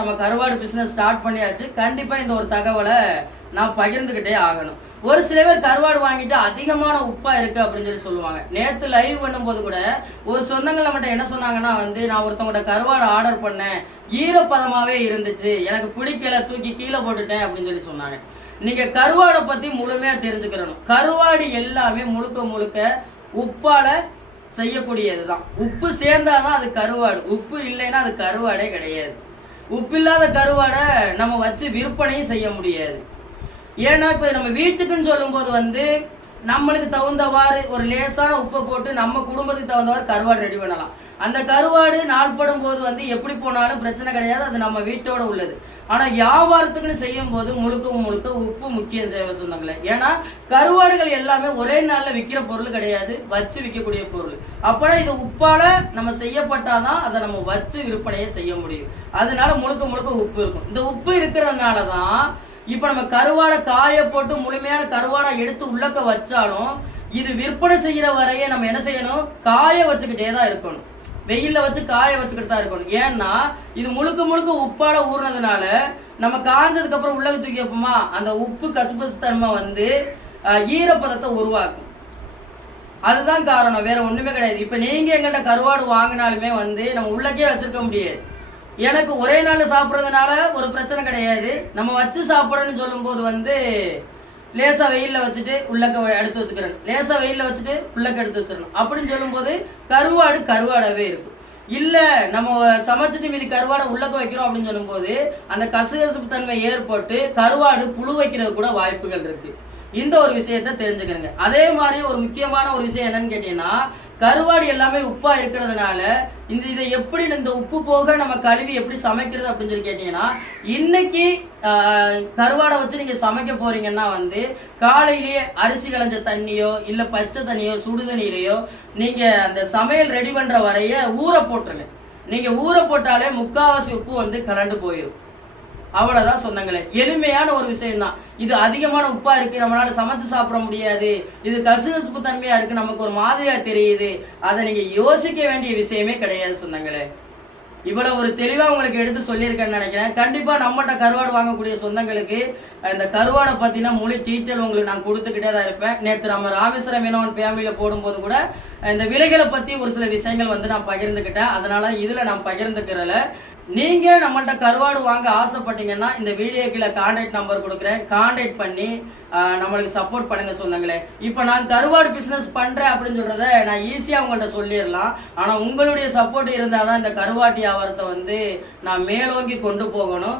நம்ம கருவாடு business start பண்ணியாச்சு. கண்டிப்பா இந்த ஒரு தகவலை நான் பகிர்ந்துகிட்டே ஆகணும். ஒரு சில பேர் கருவாடு வாங்கிட்டு அதிகமான உப்பா இருக்கு அப்படின்னு சொல்லுவாங்க. நேத்து லைவ் பண்ணும்போது கூட ஒரு சொந்தங்கள் நம்மகிட்ட என்ன சொன்னாங்கன்னா நான் ஒருத்தவங்கள்ட்ட கருவாடு ஆர்டர் பண்ணேன், ஈரப்பதமாவே இருந்துச்சு, எனக்கு பிடிக்கல, தூக்கி கீழே போட்டுட்டேன் அப்படின்னு சொன்னாங்க. நீங்க கருவாடை பத்தி முழுமையா தெரிஞ்சுக்கிறணும். கருவாடு எல்லாமே முழுக்க முழுக்க உப்பால செய்யக்கூடியதுதான். உப்பு சேர்ந்தாதான் அது கருவாடு, உப்பு இல்லைன்னா அது கருவாடே கிடையாது. உப்பு இல்லாத கருவாடை நம்ம வச்சு விற்பனையும் செய்ய முடியாது. ஏன்னா இப்ப நம்ம வீட்டுக்குன்னு சொல்லும் போது நம்மளுக்கு தகுந்தவாறு ஒரு லேசான உப்பை போட்டு நம்ம குடும்பத்துக்கு தகுந்தவாறு கருவாடு ரெடி பண்ணலாம். அந்த கருவாடு நாள்படும் போது எப்படி போனாலும் பிரச்சனை கிடையாது, அது நம்ம வீட்டோட உள்ளது. ஆனா வியாபாரத்துக்குன்னு செய்யும் போது முழுக்க முழுக்க உப்பு முக்கியம் தேவை சொன்னாங்களே. ஏன்னா கருவாடுகள் எல்லாமே ஒரே நாள்ல விற்கிற பொருள் கிடையாது, வச்சு விற்கக்கூடிய பொருள். அப்பனா இது உப்பால நம்ம செய்யப்பட்டாதான் அதை நம்ம வச்சு விற்பனையை செய்ய முடியும். அதனால முழுக்க முழுக்க உப்பு இருக்கும். இந்த உப்பு இருக்கிறதுனாலதான் இப்ப நம்ம கருவாடை காய போட்டு முழுமையான கருவாடை எடுத்து உள்ளக்க வச்சாலும் இது விற்பனை செய்யற வரையே நம்ம என்ன செய்யணும், காய வச்சுக்கிட்டே தான் இருக்கணும். வெயில்ல வச்சு காய வச்சுக்கிட்டு தான் இருக்கணும். ஏன்னா இது முழுக்க முழுக்க உப்பால ஊறினதுனால நம்ம காஞ்சதுக்கு அப்புறம் உள்ளக தூக்கி வைப்போமா, அந்த உப்பு கசுபசு தன்மை ஈரப்பதத்தை உருவாக்கும். அதுதான் காரணம், வேற ஒண்ணுமே கிடையாது. இப்ப நீங்க எங்கள்கிட்ட கருவாடு வாங்கினாலுமே நம்ம உள்ளக்கே வச்சிருக்க முடியாது. எனக்கு ஒரே நாள் சாப்பிட்றதுனால ஒரு பிரச்சனை கிடையாது. நம்ம வச்சு சாப்பிடணும்னு சொல்லும் போது லேசா வெயில்ல வச்சுட்டு உள்ளக்க எடுத்து வச்சுக்கிறேன், லேசா வெயில்ல வச்சுட்டு உள்ளக்க எடுத்து வச்சிடணும் அப்படின்னு சொல்லும் போது கருவாடு கருவாடாவே இருக்கும். இல்ல நம்ம சமைச்சிட்டு மீதி கருவாடை உள்ளக்க வைக்கிறோம் அப்படின்னு சொல்லும் போது அந்த கசுகசுப்பு தன்மை ஏற்பட்டு கருவாடு புழு வைக்கிறது கூட வாய்ப்புகள் இருக்கு. இந்த ஒரு விஷயத்த தெரிஞ்சுக்கிறேங்க. அதே மாதிரி ஒரு முக்கியமான ஒரு விஷயம் என்னன்னு கேட்டீங்கன்னா, கருவாடு எல்லாமே உப்பா இருக்கிறதுனால இதை எப்படி இந்த உப்பு போக நம்ம கழுவி எப்படி சமைக்கிறது அப்படின்னு கேட்டீங்கன்னா, இன்னைக்கு கருவாடை வச்சு நீங்க சமைக்க போறீங்கன்னா காலையிலேயே அரிசி களைஞ்ச தண்ணியோ இல்ல பச்சை தண்ணியோ சுடு தண்ணியிலையோ நீங்க அந்த சமையல் ரெடி பண்ற வரைய ஊற போட்டுருங்க. நீங்க ஊற போட்டாலே முக்காவாசி உப்பு கலண்டு போயிடும். அவ்வளவுதான் சொந்தங்களே. எளிமையான ஒரு விஷயம் தான். இது அதிகமான உப்பா இருக்கு, நம்மளால சமைச்சு சாப்பிட முடியாது, இது கசுகசுப்பு தன்மையா இருக்கு, நமக்கு ஒரு மாதிரியா தெரியுது, அதை நீங்க யோசிக்க வேண்டிய விஷயமே கிடையாது சொந்தங்களே. இவ்வளவு ஒரு தெளிவா உங்களுக்கு எடுத்து சொல்லியிருக்கேன்னு நினைக்கிறேன். கண்டிப்பா நம்மகிட்ட கருவாடு வாங்கக்கூடிய சொந்தங்களுக்கு இந்த கருவாடை பத்தின முழு டீட்டெயில் உங்களுக்கு நான் கொடுத்துக்கிட்டே தான் இருப்பேன். நேற்று நம்ம ராமேஸ்வரம் மீனவன் ஃபேமிலியில போடும்போது கூட இந்த விலைகளை பத்தி ஒரு சில விஷயங்கள் நான் பகிர்ந்துக்கிட்டேன். அதனால இதுல நான் பகிர்ந்துக்கிறல. நீங்க நம்மள்ட்ட கருவாடு வாங்க ஆசைப்பட்டீங்கன்னா இந்த வீடியோ கீழே கான்டாக்ட் நம்பர் கொடுக்குறேன், கான்டாக்ட் பண்ணி நம்மளுக்கு சப்போர்ட் பண்ணுங்க சொன்னாங்களே. இப்போ நான் கருவாடு பிசினஸ் பண்றேன் அப்படின்னு சொல்றத நான் ஈஸியா உங்கள்ட்ட சொல்லிடலாம். ஆனா உங்களுடைய சப்போர்ட் இருந்தாதான் இந்த கருவாட்டு வியாபாரத்தை நான் மேலோங்கி கொண்டு போகணும்.